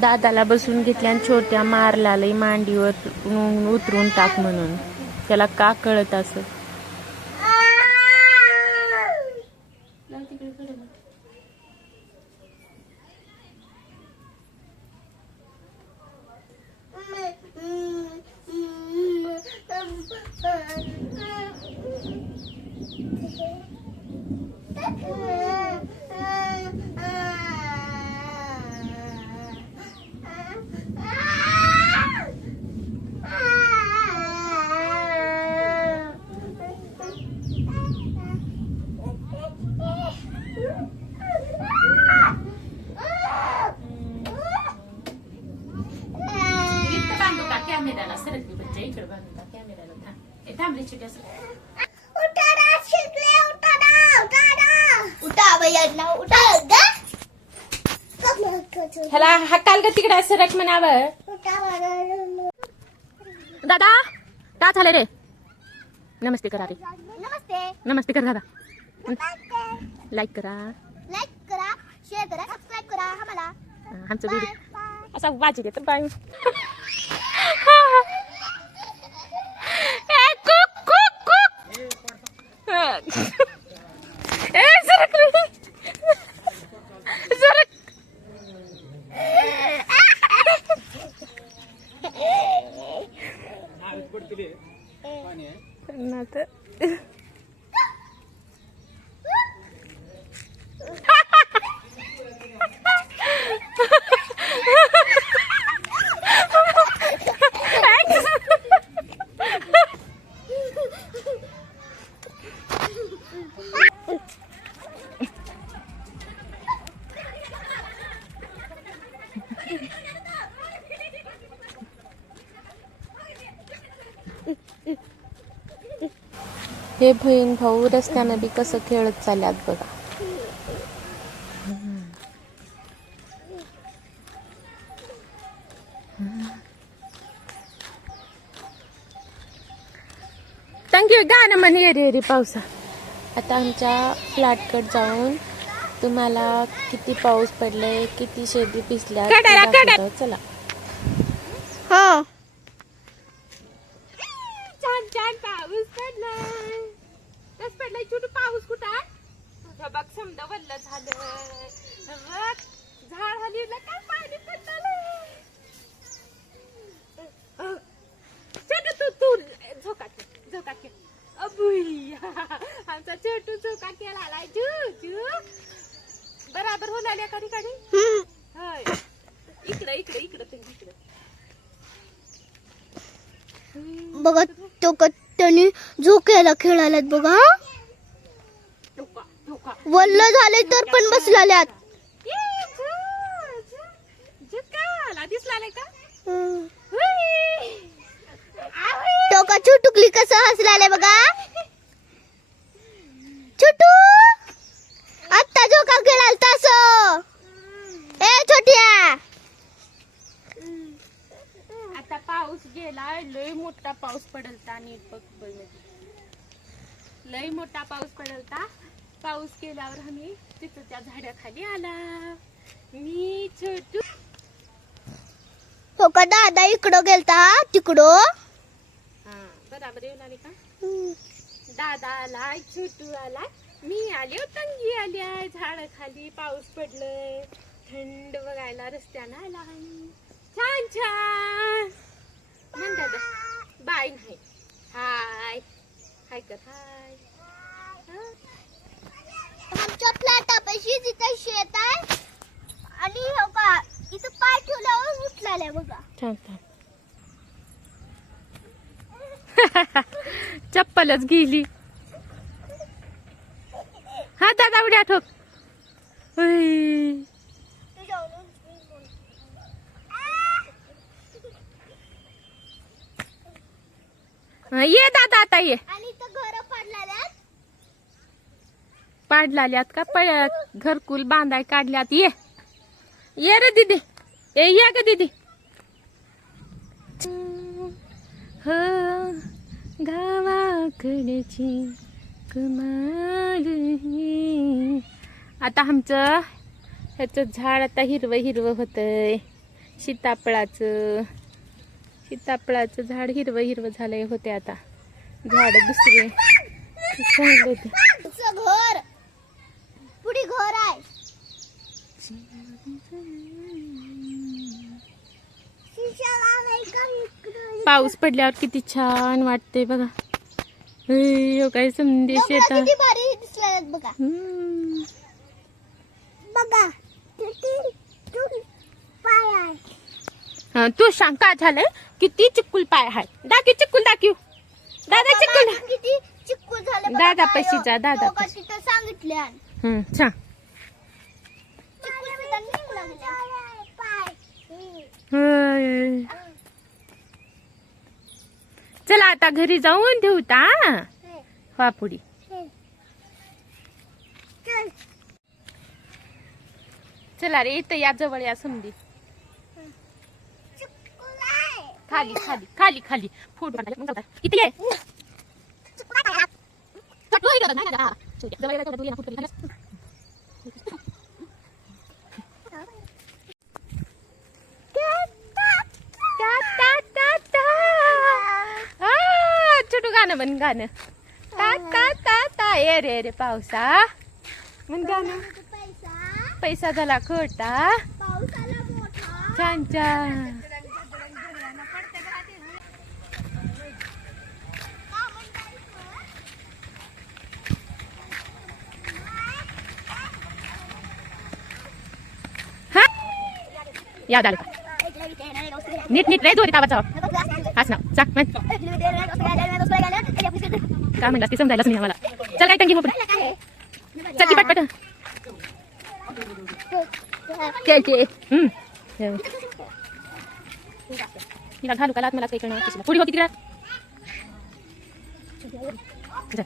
दादाला बसून घेतल्या आणि छोट्या मारला लई मांडीवर उतरून टाक म्हणून त्याला का कळत असं इथं बांधू का कॅमेऱ्याला सरक दे बच्चा इकडे बांधू का कॅमेऱ्याला थांब ए, थांब रे छोट्या सरक. ह्याला हकाल ग तिकडे सरक म्हणावं? दादा का झालं रे? नमस्ते करा रे. नमस्ते. नमस्ते कर दादा. लाईक करा. लाईक करा शेअर करा सबस्क्राईब करा आम्हाला आमचं व्हिडिओ असा वाजी देत बाय ए सरक रे सरक ना हे बहीण भाऊ रस्त्यानं बी कसं खेळत चालल्यात बघा. थँक्यू गाणं म्हण ये रे रे पावसा. आता आमच्या फ्लॅटकडे जाऊन तुम्हाला किती पाऊस पडलाय किती शेती पिसल्या. चला. हो. छान पाऊस पडलाय. कस पडलाय? छोटू पाऊस कुठं तुझं बघ समजा वल्ल झालं बघ झाड हलीला काय पाणी पडलं छोटू तू तू झोकाट झोकाट अबुई आमचा छोटू झोका केला आलाय. चू चू बराबर होणार एका ठिकाणी? होय. इकडं इकडं इकडं तुम्ही इकडं. बघा तो क- त्यांनी झोक्याला खेळाल्यात बघा वल्ल झाले तर पण बसलाल्यात झुकाला दिसला नाही का हम्म. हुई. तो का छुटुकली कसं हसलाले बघा छोटू आत्ता झोका खेळाल तस ए छोट्या आता पाऊस गेला लय मोठा पाऊस पडलता नीट बघ. लय मोठा पाऊस पडलता पाऊस केल्यावर आम्ही तिथं त्या झाडाखाली आला मी छोटू तो का दादा? इकडं गेलता? तिकडं? हा बराबर येऊन आली का. दादा आलाय छोटू आलाय. मी आले हो, तंगी आली झाड खाली पाऊस पडलंय. थंड बघायला रस्त्यानं आला छान छान. म्हण दादा बाय नाही हाय हाय कर हाय हा. आमच्या फ्लॅटापाशी जिथं शेत आहे आणि हो का इथं पाय ठेवल्यावर उठलाय बघा छान छान चप्पलच गेली हा दादा उड्या ठोक ये दादा आता ये. आणि घर पाडलाल्यात. का? पळ घरकुल बांधाय काढल्यात. ये. ये रे दीदी. ए ये ग दीदी. हो गावाकडची कमाल ही. आता आमचं ह्याचं झाड आता हिरवं हिरवं होतंय. सीताफळाचं. सीताफळाचं झाड हिरवं हिरवं झालंय होते आता. झाड दुसरे होते. घर. पुढे घर आहे? पाऊस पडल्यावर किती छान वाटते बघा. अय्यो, काय संदेश येतात बघा हम्म. बघा किती दोन पाय आहे हा, तू सांग का झालंय किती चिक्कुल पाय आहे दाखव चिक्कुल दाखव दादा चिक्कुल बाबा, किती चिक्कू झाले बघा दादा. पैसे जा, दादा पैसे. सांगितले सांग. होय. चला आता घरी जाऊन ठेवता वापुडी चल. चला रे इथं या जवळ या समधी चिक्कू आहे. खाली खाली खाली खाली फोटो काढायला मग जाऊया. इथे ये चिक्कू आहे. चटू आहे का? नाही, नाही, हा. शेवटी जवळ यायला तेवढं दूर ये ना, फोटो काढायला. टा, टा, टा, टा. आ, छोटू गाणं म्हण गाणं ता ता ता ता ए रे रे पावसा म्हण गाणं पैसा पैसा झाला खोटा पाऊस आला मोठा छान छान हा आलं का? नीट नीट रे जोरीत आवाज हाच ना जा म्हण. काय म्हणलं ते समजायलाच नाही आम्हाला. चल काय टंकी मोकळी. चल की पटपट चे. तिला घालू का? मला काही कळणार पुढे होती तिला जा.